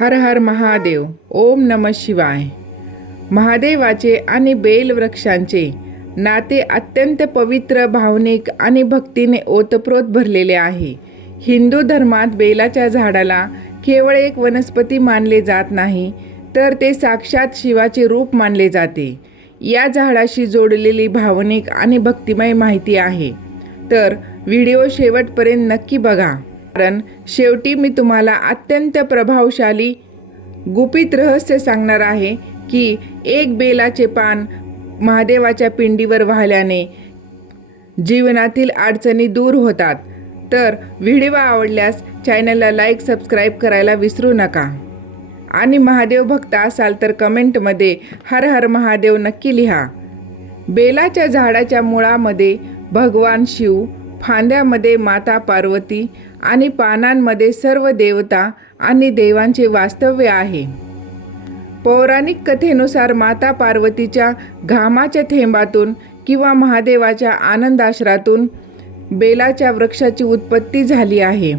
हर हर महादेव. ओम नमः शिवाय. महादेवाचे आणि बेलवृक्षांचे नाते अत्यंत पवित्र, भावनिक आणि भक्तीने ओतप्रोत भरलेले आहे. हिंदू धर्मात बेलाच्या झाडाला केवळ एक वनस्पती मानले जात नाही, तर ते साक्षात शिवाचे रूप मानले जाते. या झाडाशी जोडलेली भावनिक आणि भक्तिमय माहिती आहे, तर व्हिडिओ शेवटपर्यंत नक्की बघा. कारण शेवटी मी तुम्हाला अत्यंत प्रभावशाली गुपित रहस्य सांगणार आहे की एक बेलाचे पान महादेवाच्या पिंडीवर वाहिल्याने जीवनातील अडचणी दूर होतात. तर व्हिडिओ आवडल्यास चॅनलला लाईक, सबस्क्राईब करायला विसरू नका. आणि महादेव भक्त असाल तर कमेंटमध्ये हर हर महादेव नक्की लिहा. बेलाच्या झाडाच्या मुळामध्ये भगवान शिव, फांद्यामध्ये माता पार्वती आणि पानांमध्ये सर्व देवता आणि देवांचे वास्तव्य आहे. पौराणिक कथेनुसार माता पार्वतीच्या घामाच्या थेंबातून किंवा महादेवाच्या आनंदाश्रातून बेलाच्या वृक्षाची उत्पत्ती झाली आहे.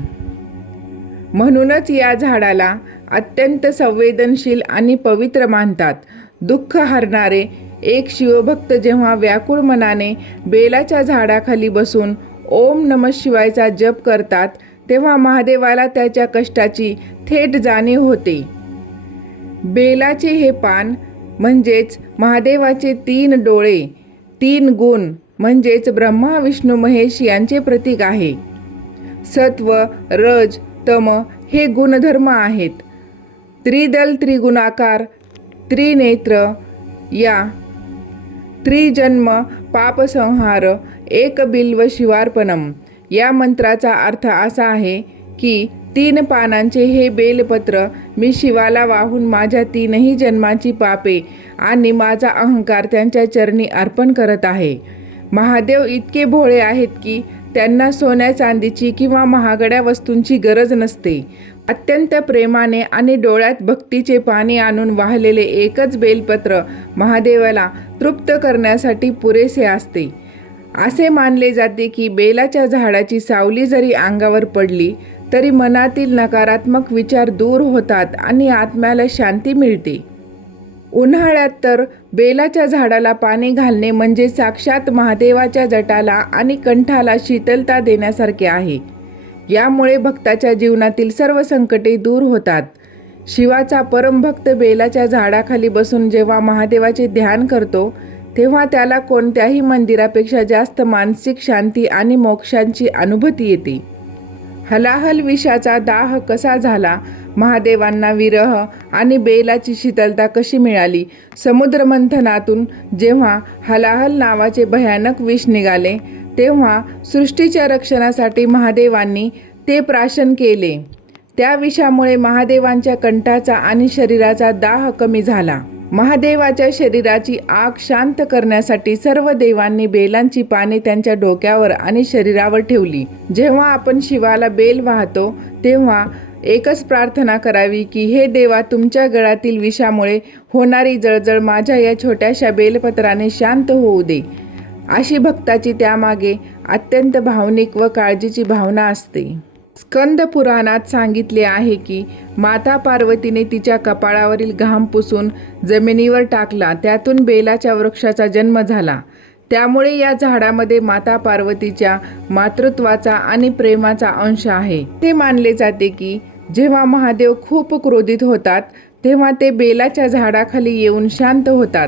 म्हणूनच या झाडाला अत्यंत संवेदनशील आणि पवित्र मानतात. दुःख हरणारे एक शिवभक्त जेव्हा व्याकुळ मनाने बेलाच्या झाडाखाली बसून ओम नमः शिवायचा जप करतात, तेव्हा महादेवाला त्याच्या कष्टाची थेट जाणीव होते. बेलाचे हे पान म्हणजेच महादेवाचे 3 डोळे, 3 गुण म्हणजेच ब्रह्मा, विष्णू, महेश यांचे प्रतीक आहे. सत्व, रज, तम हे गुणधर्म आहेत. त्रिदल, त्रिगुणाकार, त्रिनेत्र, या त्रिजन्म पापसंहार, एक बिल्व शिवार्पणम या मंत्राचा अर्थ असा आहे की 3 पानांचे हे बेलपत्र मी शिवाला वाहून माझ्या 3ही जन्माची पापे आणि माझा अहंकार त्यांच्या चरणी अर्पण करत आहे. महादेव इतके भोळे आहेत की त्यांना सोन्या चांदीची किंवा महागड्या वस्तूंची गरज नसते. अत्यंत प्रेमाने आणि डोळ्यात भक्तीचे पाणी आणून वाहलेले एकच बेलपत्र महादेवाला तृप्त करण्यासाठी पुरेसे असते. असे मानले जाते की बेलाच्या झाडाची सावली जरी अंगावर पडली तरी मनातील नकारात्मक विचार दूर होतात आणि आत्म्याला शांती मिळते. उन्हाळ्यात तर बेलाच्या झाडाला पाणी घालणे म्हणजे साक्षात महादेवाच्या जटाला आणि कंठाला शीतलता देण्यासारखे आहे. यामुळे भक्ताच्या जीवनातील सर्व संकटे दूर होतात. शिवाचा परमभक्त बेलाच्या झाडाखाली बसून जेव्हा महादेवाचे ध्यान करतो, तेव्हा त्याला कोणत्याही मंदिरापेक्षा जास्त मानसिक शांती आणि मोक्षाची अनुभूती येते. हलाहल विषाचा दाह कसा झाला, महादेवांना विरह आणि बेलाची शीतलता कशी मिळाली. समुद्रमंथनातून जेव्हा हलाहल नावाचे भयानक विष निघाले, तेव्हा सृष्टीच्या रक्षणासाठी महादेवांनी ते प्राशन केले. त्या विषामुळे महादेवांच्या कंठाचा आणि शरीराचा दाह कमी झाला. महादेवाच्या शरीराची आग शांत करण्यासाठी सर्व देवांनी बेलांची पाने त्यांच्या डोक्यावर आणि शरीरावर ठेवली. जेव्हा आपण शिवाला बेल वाहतो, तेव्हा एकच प्रार्थना करावी की हे देवा, तुमच्या गळातील विषामुळे होणारी जळजळ माझ्या या छोट्याशा बेलपत्राने शांत होऊ दे. अशी भक्ताची त्यामागे अत्यंत भावनिक व काळजीची भावना असते. स्कंद पुराणात सांगितले आहे की माता पार्वतीने तिच्या कपाळावरील घाम पुसून जमिनीवर टाकला, त्यातून बेलाच्या वृक्षाचा जन्म झाला. त्यामुळे या झाडामध्ये माता पार्वतीच्या मातृत्वाचा आणि प्रेमाचा अंश आहे. ते मानले जाते की जेव्हा महादेव खूप क्रोधित होतात, तेव्हा ते बेलाच्या झाडाखाली येऊन शांत होतात,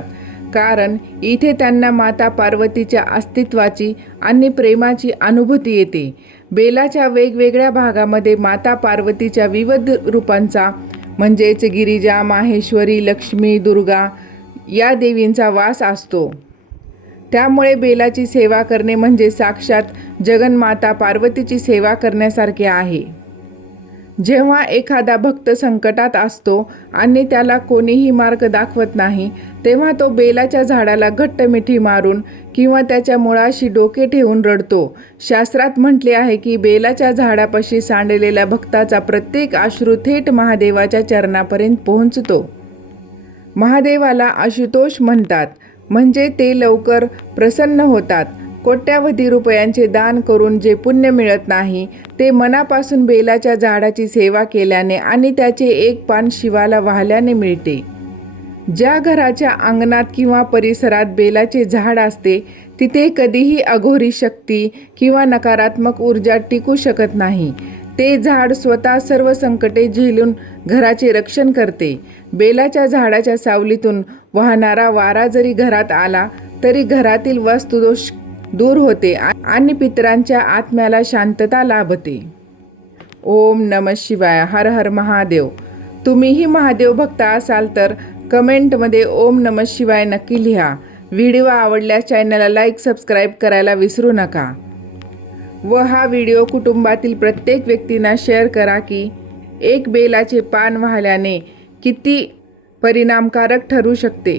कारण इथे त्यांना माता पार्वतीच्या अस्तित्वाची आणि प्रेमाची अनुभूती येते. बेलाच्या वेगवेगळ्या भागामध्ये माता पार्वतीच्या विविध रूपांचा म्हणजेच गिरिजा, माहेश्वरी, लक्ष्मी, दुर्गा या देवींचा वास असतो. त्यामुळे बेलाची सेवा करणे म्हणजे साक्षात जगन्माता पार्वतीची सेवा करण्यासारखे आहे. जेव्हा एखादा भक्त संकटात असतो आणि त्याला कोणीही मार्ग दाखवत नाही, तेव्हा तो बेलाच्या झाडाला घट्ट मिठी मारून किंवा त्याच्या मुळाशी डोके ठेवून रडतो. शास्त्रात म्हटले आहे की बेलाच्या झाडापाशी सांडलेल्या भक्ताचा प्रत्येक अश्रू थेट महादेवाच्या चरणापर्यंत पोहोचतो. महादेवाला आशुतोष म्हणतात, म्हणजे ते लवकर प्रसन्न होतात. कोट्यावधी रुपयांचे दान करून जे पुण्य मिळत नाही ते मनापासून बेलाच्या झाडाची सेवा केल्याने आणि त्याचे एक पान शिवाला वाहल्याने मिळते. ज्या घराच्या अंगणात किंवा परिसरात बेलाचे झाड असते तिथे कधीही अघोरी शक्ती किंवा नकारात्मक ऊर्जा टिकू शकत नाही. ते झाड स्वतः सर्व संकटे झेलून घराचे रक्षण करते. बेलाच्या झाडाच्या सावलीतून वाहणारा वारा जरी घरात आला तरी घरातील वास्तुदोष दूर होते आणि पितरांच्या आत्म्याला शांतता लाभते. ओम नमः शिवाय. हर हर महादेव. तुम्हीही महादेव भक्त असाल तर कमेंटमध्ये ओम नमः शिवाय नक्की लिहा. व्हिडिओ आवडल्यास चॅनलला लाईक सबस्क्राईब करायला विसरू नका व हा व्हिडिओ कुटुंबातील प्रत्येक व्यक्तींना शेअर करा की एक बेलाचे पान वाहल्याने किती परिणामकारक ठरू शकते.